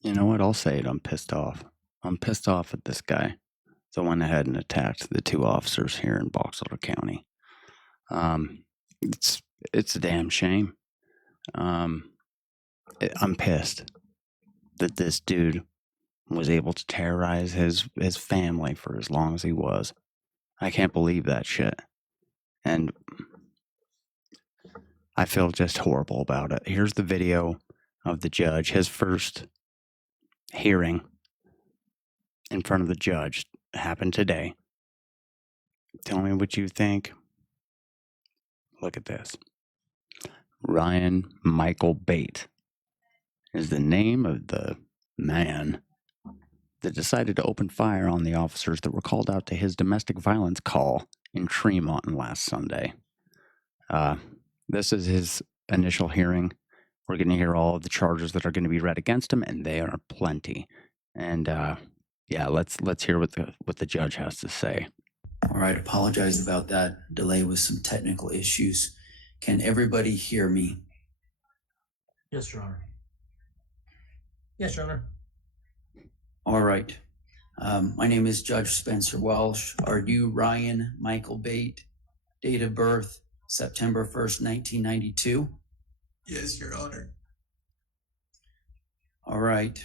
You know what? I'll say it. I'm pissed off. I'm pissed off at this guy. So I went ahead and attacked the two officers here in Boxelder County. Um, it's it's a damn shame. Um, I'm pissed that this dude was able to terrorize his family for as long as he was. I can't believe that shit, and I feel just horrible about it. Here's the video of the judge, his first hearing in front of the judge happened today. Tell me what you think. Look at this. Ryan Michael Bate is the name of the man that decided to open fire on the officers that were called out to his domestic violence call in Tremonton last Sunday. This is his initial hearing. We're going to hear all of the charges that are going to be read against him, and they are plenty. And yeah, let's hear what the judge has to say. All right, apologize about that delay with some technical issues. Can everybody hear me? Yes, Your Honor. Yes, Your Honor. All right. My name is Judge Spencer Welsh. Are you Ryan Michael Bate? Date of birth, September 1st, 1992? Yes, Your Honor. All right.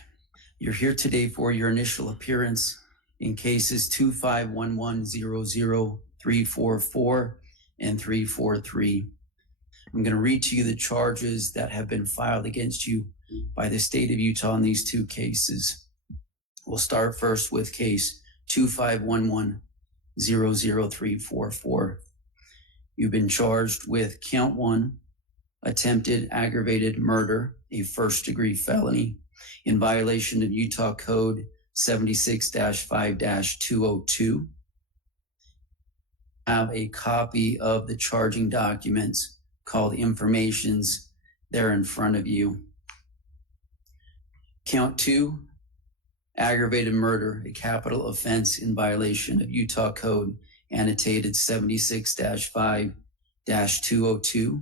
You're here today for your initial appearance in cases 251100344 and 343. I'm going to read to you the charges that have been filed against you by the state of Utah in these two cases. We'll start first with case 251100344. You've been charged with count 1, attempted aggravated murder, a first-degree felony in violation of Utah Code 76-5-202. Have a copy of the charging documents called informations there in front of you. Count 2, aggravated murder, a capital offense in violation of Utah Code annotated 76-5-202.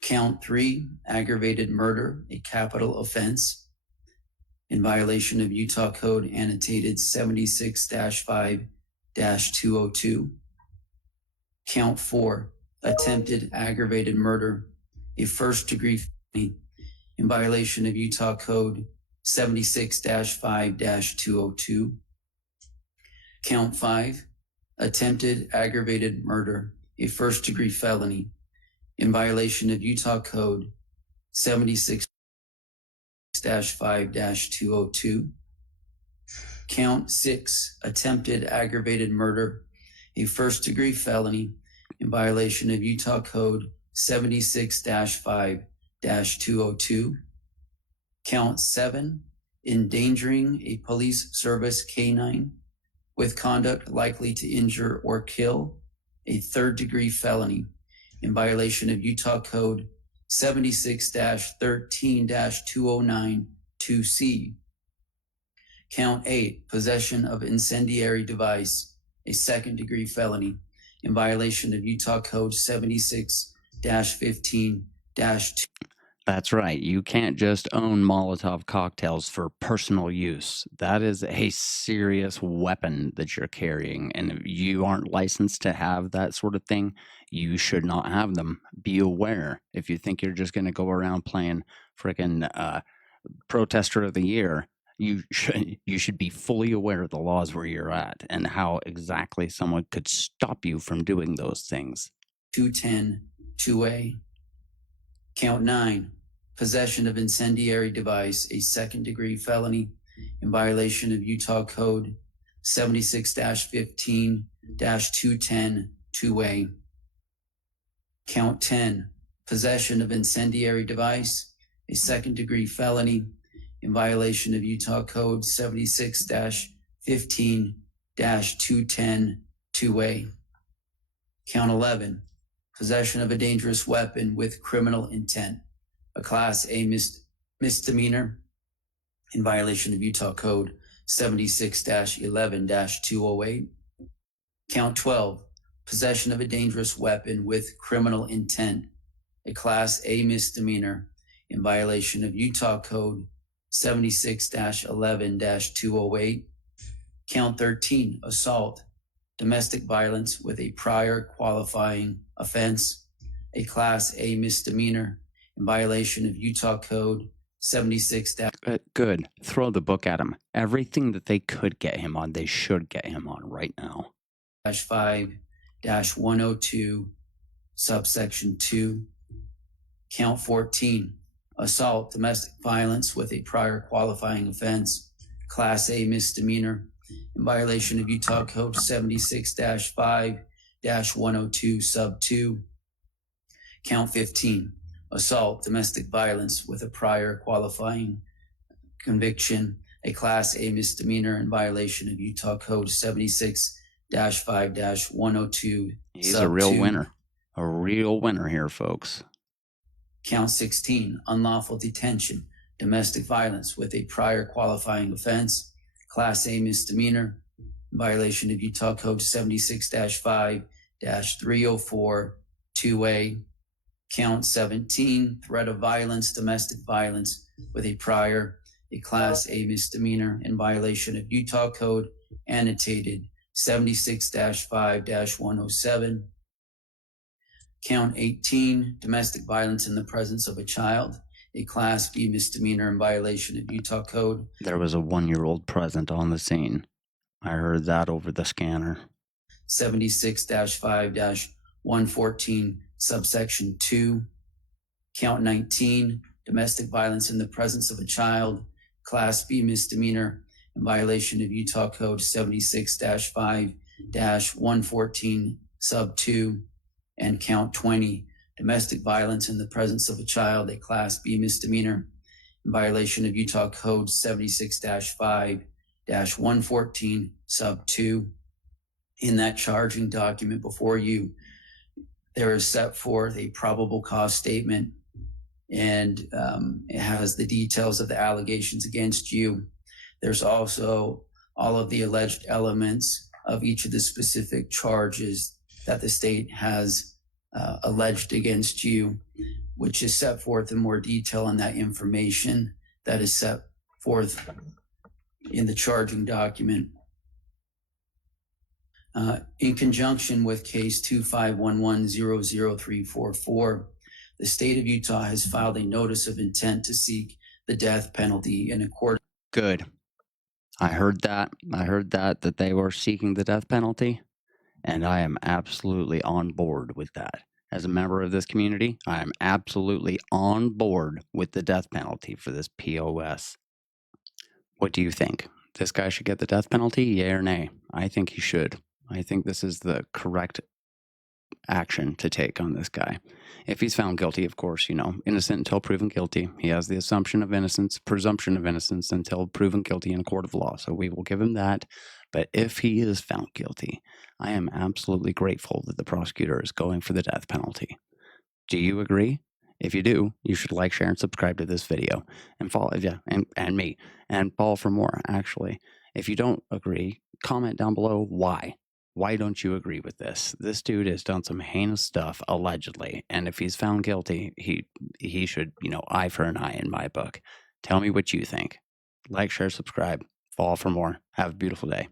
Count 3, aggravated murder, a capital offense in violation of Utah Code annotated 76-5-202. Count 4, attempted aggravated murder, a first-degree felony in violation of Utah Code 76-5-202. Count 5, attempted aggravated murder, a first-degree felony in violation of Utah Code 76-5-202. Count 6, attempted aggravated murder, a first-degree felony in violation of Utah Code 76-5-202. Count 7, endangering a police service canine with conduct likely to injure or kill, a third-degree felony in violation of Utah Code 76-13-209 2C. Count 8, possession of incendiary device, a second-degree felony in violation of Utah Code 76-15-2. That's right. You can't just own Molotov cocktails for personal use. That is a serious weapon that you're carrying. And if you aren't licensed to have that sort of thing, you should not have them. Be aware. If you think you're just going to go around playing frickin' Protester of the Year, you should be fully aware of the laws where you're at and how exactly someone could stop you from doing those things. 210 2A. Count 9, possession of incendiary device, a second-degree felony in violation of Utah Code 76-15-210 2A. Count 10, possession of incendiary device, a second-degree felony in violation of Utah Code 76-15-210 2A. Count 11, possession of a dangerous weapon with criminal intent, a Class A misdemeanor in violation of Utah Code 76-11-208. Count 12, possession of a dangerous weapon with criminal intent, a Class A misdemeanor in violation of Utah Code 76-11-208. Count 13, assault, domestic violence with a prior qualifying offense, a Class A misdemeanor in violation of Utah Code 76. Good. Throw the book at him. Everything that they could get him on, they should get him on right now. 5-102, subsection 2. Count 14, assault, domestic violence with a prior qualifying offense, Class A misdemeanor in violation of Utah Code 76-5-102, sub 2. Count 15, assault, domestic violence with a prior qualifying conviction, a Class A misdemeanor in violation of Utah Code 76-5-102. He's a real winner. A real winner here, folks. Count 16, unlawful detention, domestic violence with a prior qualifying offense, Class A misdemeanor in violation of Utah Code 76-5-304, 2A. Count 17, threat of violence, domestic violence with a prior, a Class A misdemeanor in violation of Utah Code annotated 76-5-107. Count 18, domestic violence in the presence of a child, a Class B misdemeanor in violation of Utah Code. There was a 1-year-old present on the scene. I heard that over the scanner. 76-5-114, subsection 2. Count 19, domestic violence in the presence of a child, Class B misdemeanor in violation of Utah Code 76-5-114, sub 2. And count 20, domestic violence in the presence of a child, a Class B misdemeanor in violation of Utah Code 76-5-114, sub 2. In that charging document before you, there is set forth a probable cause statement, and it has the details of the allegations against you. There's also all of the alleged elements of each of the specific charges that the state has alleged against you, which is set forth in more detail in that information that is set forth in the charging document. In conjunction with case 251100344, the state of Utah has filed a notice of intent to seek the death penalty in accordance. Good. I heard that they were seeking the death penalty, and I am absolutely on board with that. As a member of this community, I am absolutely on board with the death penalty for this POS. What do you think? This guy should get the death penalty, yay or nay? I think he should. I think this is the correct action to take on this guy. If he's found guilty, of course, innocent until proven guilty. He has the presumption of innocence until proven guilty in a court of law. So we will give him that. But if he is found guilty, I am absolutely grateful that the prosecutor is going for the death penalty. Do you agree? If you do, you should like, share, and subscribe to this video and follow, and me, and follow for more, actually. If you don't agree, comment down below why. Why don't you agree with this? This dude has done some heinous stuff, allegedly, and if he's found guilty, he should, eye for an eye in my book. Tell me what you think. Like, share, subscribe, follow for more. Have a beautiful day.